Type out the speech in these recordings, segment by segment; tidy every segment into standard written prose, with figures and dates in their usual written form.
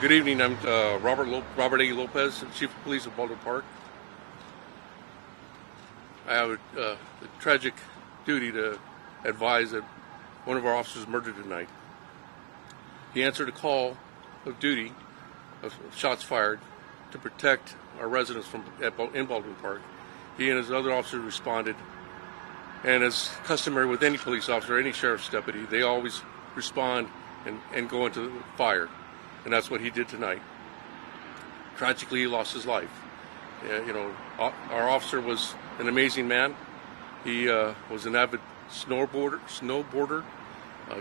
Good evening. I'm Robert A. López, Chief of Police of Baldwin Park. I have the tragic duty to advise that one of our officers was murdered tonight. He answered a call of duty of shots fired to protect our residents in Baldwin Park. He and his other officers responded, and as customary with any police officer, any sheriff's deputy, they always respond and go into the fire. And that's what he did tonight. Tragically, he lost his life. Our officer was an amazing man. He was an avid snowboarder,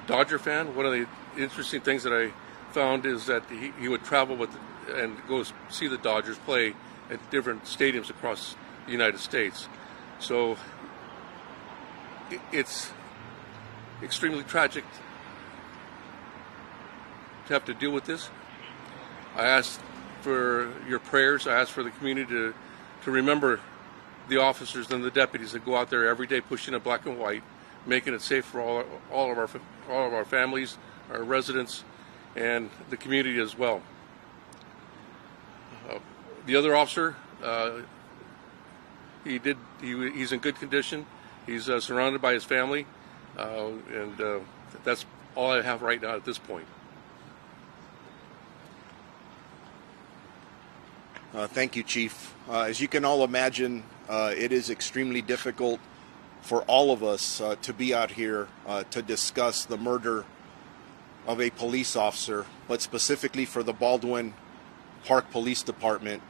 Dodger fan. One of the interesting things that I found is that he would travel and go see the Dodgers play at different stadiums across the United States. So it's extremely tragic to have to deal with this. I ask for your prayers. I ask for the community to remember the officers and the deputies that go out there every day pushing it black and white, making it safe for all of our families, our residents, and the community as well. The other officer, he's in good condition. He's surrounded by his family, and that's all I have right now at this point. Thank you, Chief. As you can all imagine, it is extremely difficult for all of us to be out here to discuss the murder of a police officer, but specifically for the Baldwin Park Police Department.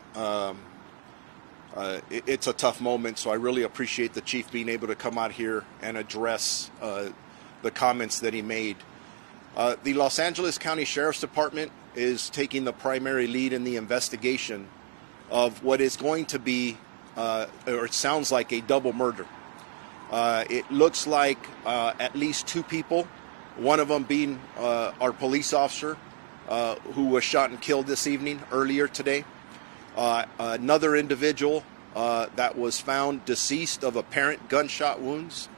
It's a tough moment, so I really appreciate the Chief being able to come out here and address the comments that he made. The Los Angeles County Sheriff's Department is taking the primary lead in the investigation of what is going to be, or it sounds like, a double murder. It looks like at least two people, one of them being our police officer who was shot and killed this evening, earlier today. Another individual that was found deceased of apparent gunshot wounds.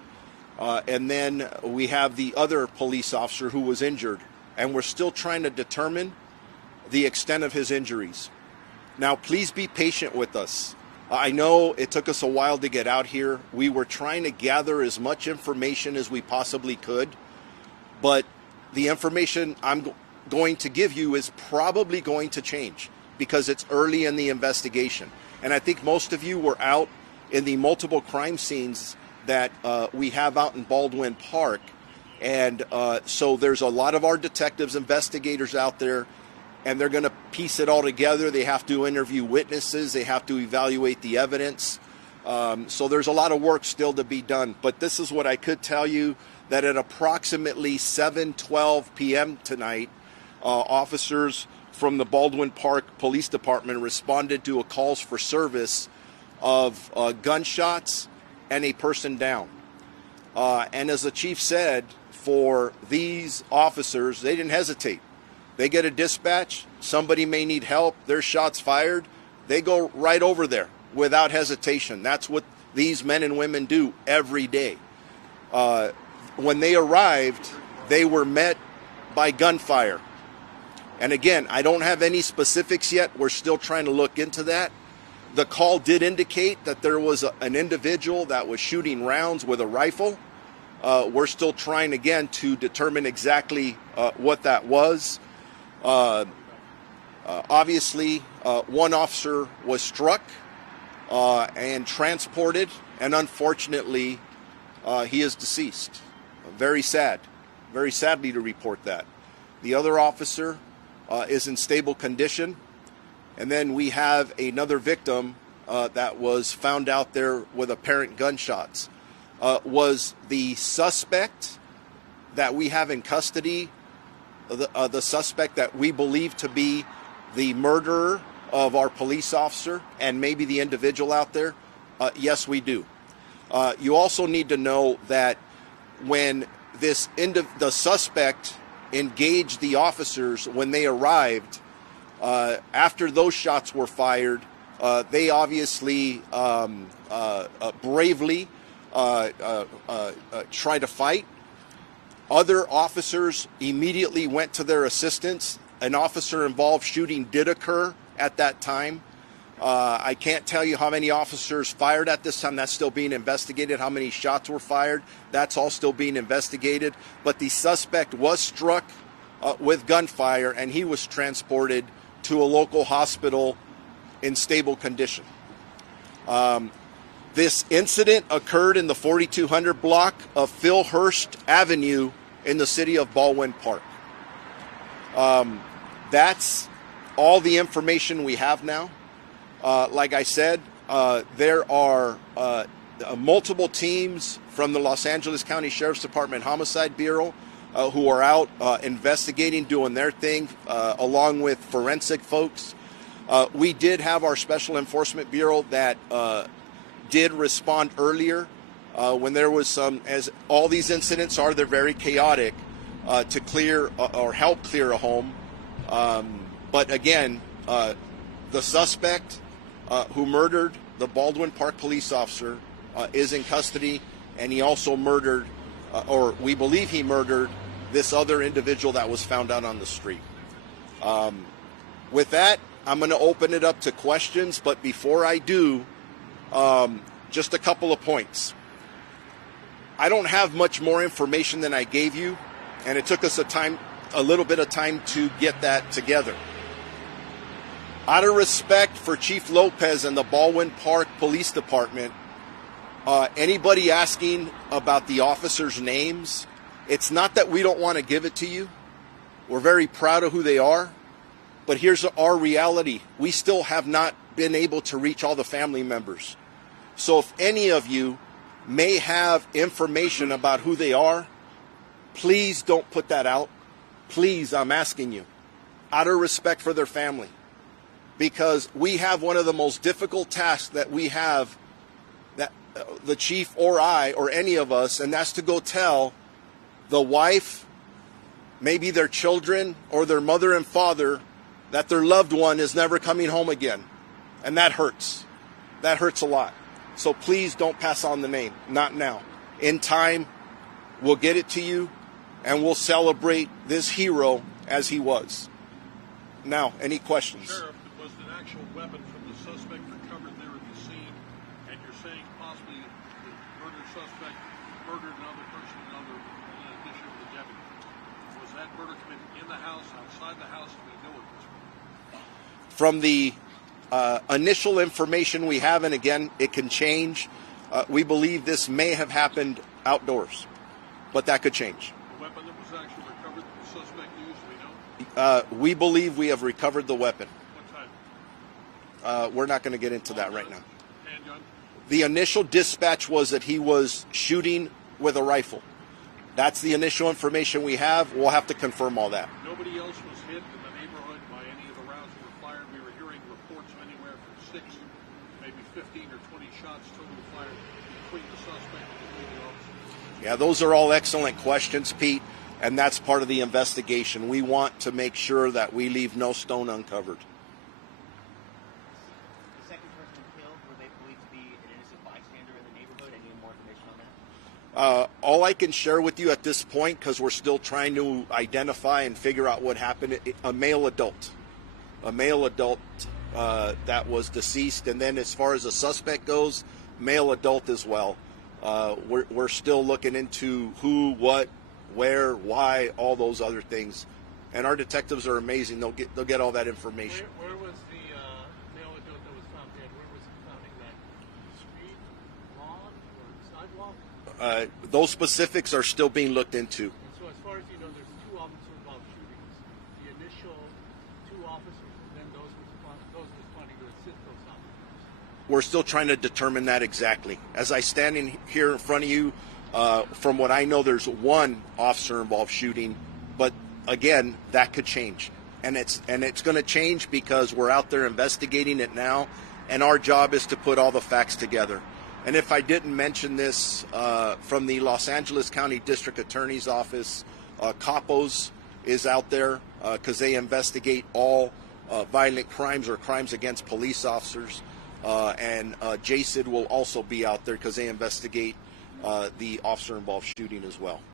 And then we have the other police officer who was injured, and we're still trying to determine the extent of his injuries. Now, please be patient with us. I know it took us a while to get out here. We were trying to gather as much information as we possibly could, but the information I'm going to give you is probably going to change because it's early in the investigation. And I think most of you were out in the multiple crime scenes that we have out in Baldwin Park. And so there's a lot of our detectives, investigators out there, and they're going to piece it all together. They have to interview witnesses. They have to evaluate the evidence. So there's a lot of work still to be done. But this is what I could tell you, that at approximately 7:12 p.m. tonight, officers from the Baldwin Park Police Department responded to a calls for service of gunshots and a person down. And as the chief said, for these officers, they didn't hesitate. They get a dispatch, somebody may need help, there's shots fired, they go right over there without hesitation. That's what these men and women do every day. When they arrived, they were met by gunfire. And again, I don't have any specifics yet. We're still trying to look into that. The call did indicate that there was an individual that was shooting rounds with a rifle. We're still trying, again, to determine exactly what that was. Obviously, one officer was struck and transported, and unfortunately, he is deceased. Very sad, very sadly to report that. The other officer is in stable condition. And then we have another victim that was found out there with apparent gunshots. Was the suspect that we have in custody the suspect that we believe to be the murderer of our police officer and maybe the individual out there? Yes, we do. You also need to know that when the suspect engaged the officers when they arrived, after those shots were fired, they obviously bravely tried to fight. Other officers immediately went to their assistance an officer-involved shooting did occur at that time. I can't tell you how many officers fired at this time. That's still being investigated. How many shots were fired? That's all still being investigated. But the suspect was struck with gunfire, and he was transported to a local hospital in stable condition. This incident occurred in the 4200 block of Filhurst Avenue in the city of Baldwin Park. That's all the information we have now. Like I said, there are multiple teams from the Los Angeles County Sheriff's Department Homicide Bureau who are out investigating, doing their thing, along with forensic folks. We did have our Special Enforcement Bureau that did respond earlier when there was some, as all these incidents are, they're very chaotic, to clear or help clear a home. But again, the suspect who murdered the Baldwin Park police officer is in custody, and he also murdered, or we believe he murdered, this other individual that was found out on the street. With that, I'm going to open it up to questions, but before I do, just a couple of points. I don't have much more information than I gave you, and it took us a little bit of time to get that together. Out of respect for Chief López and the Baldwin Park Police Department, anybody asking about the officers' names, it's not that we don't want to give it to you. We're very proud of who they are. But here's our reality. We still have not been able to reach all the family members. So if any of you may have information about who they are, please don't put that out. Please, I'm asking you, out of respect for their family. Because we have one of the most difficult tasks that we have, that the chief or I or any of us, and that's to go tell the wife, maybe their children or their mother and father, that their loved one is never coming home again. And that hurts. That hurts a lot. So please don't pass on the name. Not now. In time, we'll get it to you, and we'll celebrate this hero as he was. Now, any questions? Sheriff, was an actual weapon from the suspect recovered there at the scene, and you're saying possibly the murder suspect murdered another person in addition to the deputy. Was that murder committed in the house, outside the house, and we know at this point? From the initial information we have, and again, it can change, we believe this may have happened outdoors, but that could change. The weapon that was actually recovered that the suspect used, we know? We believe we have recovered the weapon. What type? We're not going to get into that right now. Handgun? The initial dispatch was that he was shooting with a rifle. That's the initial information we have. We'll have to confirm all that. Nobody else was hit in the neighborhood by any of the rounds that were fired. We were hearing reports of anywhere from 6, maybe 15 or 20 shots total fired between the suspect and between the officers. Yeah, those are all excellent questions, Pete, and that's part of the investigation. We want to make sure that we leave no stone uncovered. The second person killed, were they believed to be an innocent bystander in the neighborhood? Any more information on that? All I can share with you at this point, because we're still trying to identify and figure out what happened, a male adult that was deceased. And then as far as the suspect goes, male adult as well. We're still looking into who, what, where, why, all those other things. And our detectives are amazing. They'll get all that information. Where was the male adult that was found dead? Where was he found? In that street, lawn, or sidewalk? Those specifics are still being looked into. And so as far as you know, there's 2 officer-involved shootings. The initial 2 officers, and then those responding to assist those officers. We're still trying to determine that exactly. As I stand in here in front of you, from what I know, there's 1 officer-involved shooting, but again, that could change, and it's going to change because we're out there investigating it now, and our job is to put all the facts together. And if I didn't mention this, from the Los Angeles County District Attorney's Office, CAPOS is out there because they investigate all violent crimes or crimes against police officers. And JCID will also be out there because they investigate the officer-involved shooting as well.